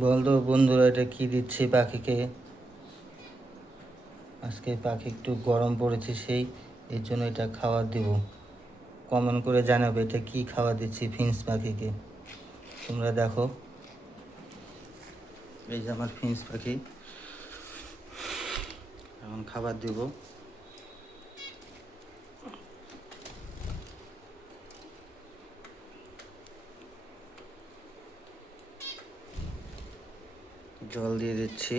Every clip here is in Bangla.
বলতো বন্ধুরা, এটা কি দিচ্ছি পাখিকে? আজকে পাখি একটু গরম পড়েছে এর জন্য এটা খাবার দেব। কমেন্ট করে জানাবে এটা কি খাবার দিচ্ছি ফিন্স পাখিকে। তোমরা দেখো, এই যে আমার ফিন্স পাখি, এখন খাবার দেব। জল দিয়ে দিচ্ছি।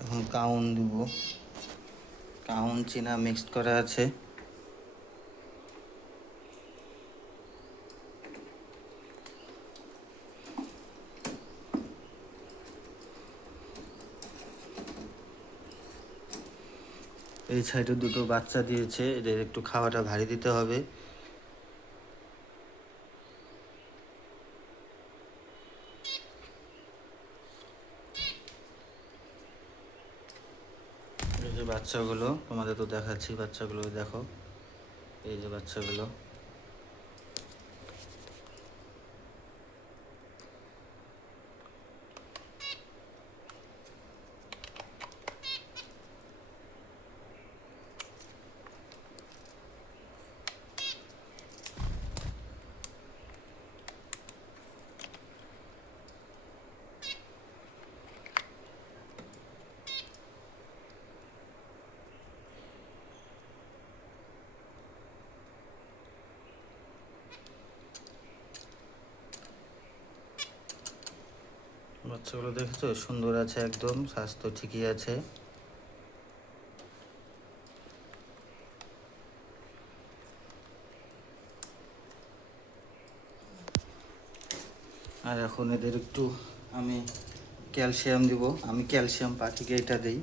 এখন কাউন দেব। কাউন চীনা মিক্সড করা আছে। এই সাইডে দুটো বাচ্চা দিয়েছে, এদের একটু খাওয়াটা ভারী দিতে হবে। এই যে বাচ্চাগুলো তোমাদের তো দেখাচ্ছি, বাচ্চাগুলো দেখো, এই যে বাচ্চাগুলো। বাচ্চাগুলো দেখেছো, সুন্দর আছে, একদম স্বাস্থ্য ঠিকই আছে। আর এখন এদের একটু আমি ক্যালসিয়াম দিব। আমি ক্যালসিয়াম পাখিকে এটা দিই,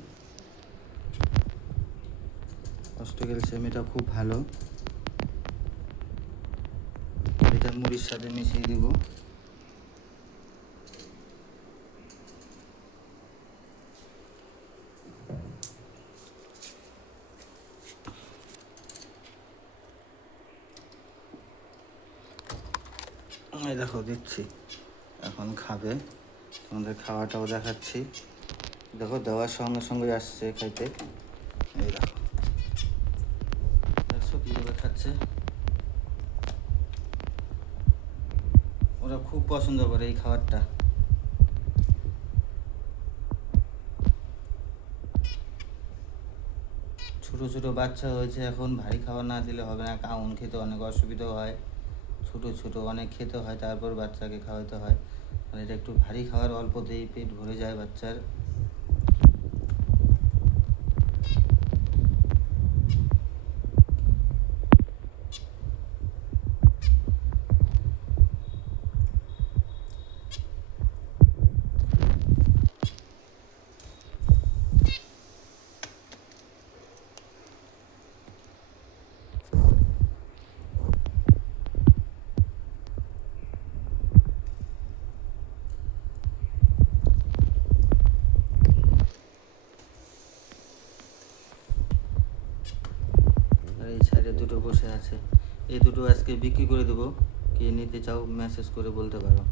অস্টো ক্যালসিয়াম, এটা খুব ভালো। এটা মুড়ির সাথে মিশিয়ে দিব। এই দেখো দিচ্ছি, এখন খাবে। তোমাদের খাওয়াটাও দেখাচ্ছি। দেখো, দেওয়ার সঙ্গে সঙ্গে আসছে খাইতে। এই দেখো, দেখছো কীভাবে খাচ্ছে। ওরা খুব পছন্দ করে এই খাবারটা। ছোটো ছোটো বাচ্চা হয়েছে, এখন ভারী খাবার না দিলে হবে না। কাউন খেতে অনেক অসুবিধা হয়, ছোটো ছোটো অনেক খেতে হয়, তারপর বাচ্চাকে খাওয়াতে হয়। আর এটা একটু ভারী খাবার অল্পতেই পেট ভরে যায় বাচ্চার। আর এই সাইডে দুটো বসে আছে, এই দুটো আজকে বিক্রি করে দেবো। কে নিতে চাও মেসেজ করে বলতে পারো।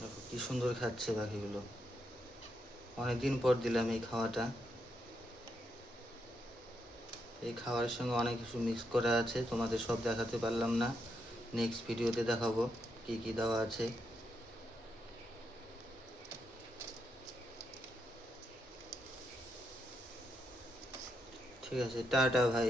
দেখো কি সুন্দর খাচ্ছে পাখিগুলো। অনেকদিন পর দিলাম এই খাওয়াটা। এই খাওয়ার সঙ্গে অনেক কিছু মিক্স করা আছে, তোমাদের সব দেখাতে পারলাম না। নেক্সট ভিডিওতে দেখাবো কি কি দেওয়া আছে। ঠিক আছে, টাটা ভাই।